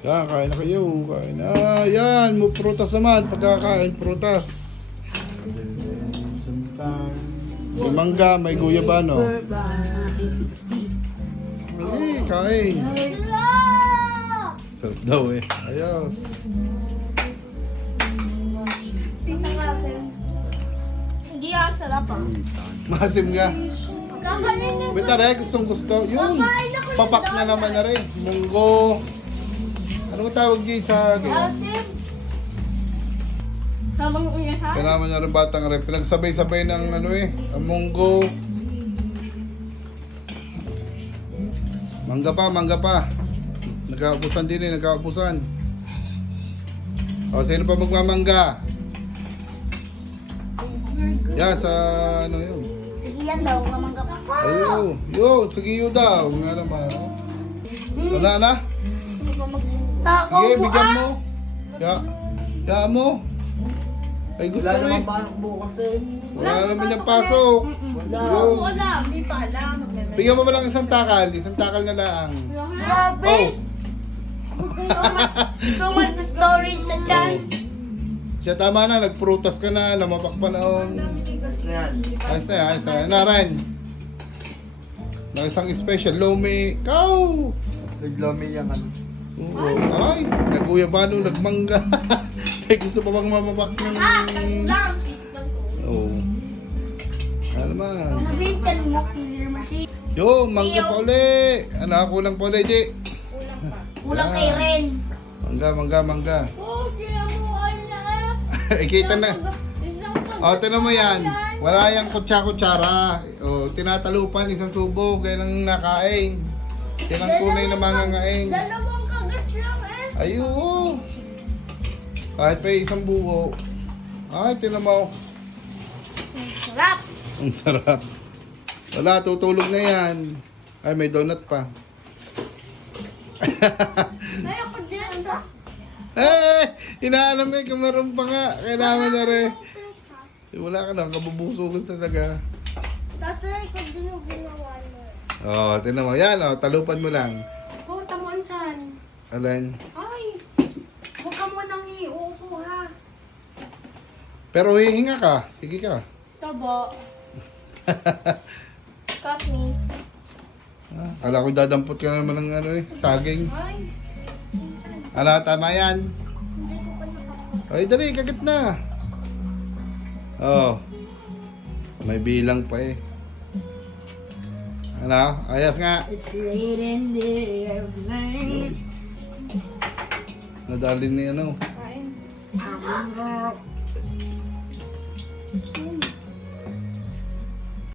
Yan, kain na kayo. Kain na. Yan, prutas naman. Pagkakain, prutas. May mangga, may guyabano. Ay, kain. Sarap daw eh. Ayos. Hindi sarap ah. Masim nga. Kakainin na. Bita rin, gustong gusto. Yun, papak na naman na rin. Munggo. Ano ba tawag dyan sa... Asim. Habang uyahan. Kailangan na rin batang rin. Pinagsabay-sabay ng ano eh. Ang munggo. Mangga pa. Nagkaupusan din eh, nagkaupusan. O, sino pa magmamangga? Yan, sa ano yun. Sige yan daw, kamangga pa. Ayo, yun, sige yun daw. Nga naman. Wala na? Takaw Sige, mo bigyan ah. mo. Ya mo. Ay, gusto Wala mo eh. naman pasok bukas eh. Wala naman yung pasok. Yun. Wala. Hindi pa alam. Bigyan mo ba lang isang takal na lang. Grabe. Oh. So much storage sa dyan. Siya tama na, nagprutas ka na, namapak pa noon. Tapos na yan. Ayos na, ayos na. Naran. Ng isang special, lomi. Kaw! Naglomi yan kan. Oo. Ay, naguyabano, nagmangga. Ay, gusto pa bang mamapak ng... Lang. Oo. Ano naman. Nabintan mo clear machine. Yo, mangga pa uli. Ano, kulang pa uli, Ji. Kulang kay Ren. Mangga. Oh, sila mo ay na. Eh, kita na. O, tinan mo yan. Wala yung kutsa-kutsara. O, tinatalupan, isang subo. Kaya lang nakain. Yan ang tunay na mangangain. Dalawang kagat lang eh. Ayun. Kahit pa isang buo. Ay, tinan mo. Sarap. Ang sarap. Wala, tutulog na yan. Ay, may donut pa. Ay, ako din. Inaalam mo yung meron pa nga. Kailangan na rin. Wala ka na, kabubusugan talaga. Tatay ko din yung ginawa mo. Oo, tinan mo. Yan, talupan mo lang. Oh, tamuan dyan. Alin? Ay, huwag ka mo nang iuupo ha. Pero hihinga ka. Sige ka. Tabo. Excuse me. Kala ko dadampot ka naman ng ano eh. Saging. Ay, Ano, tama yan. Ay, dali, kagit na. Oh. May bilang pa eh. Ano? Ayos nga. It's late in the evening. Nadali ni ano. Kain.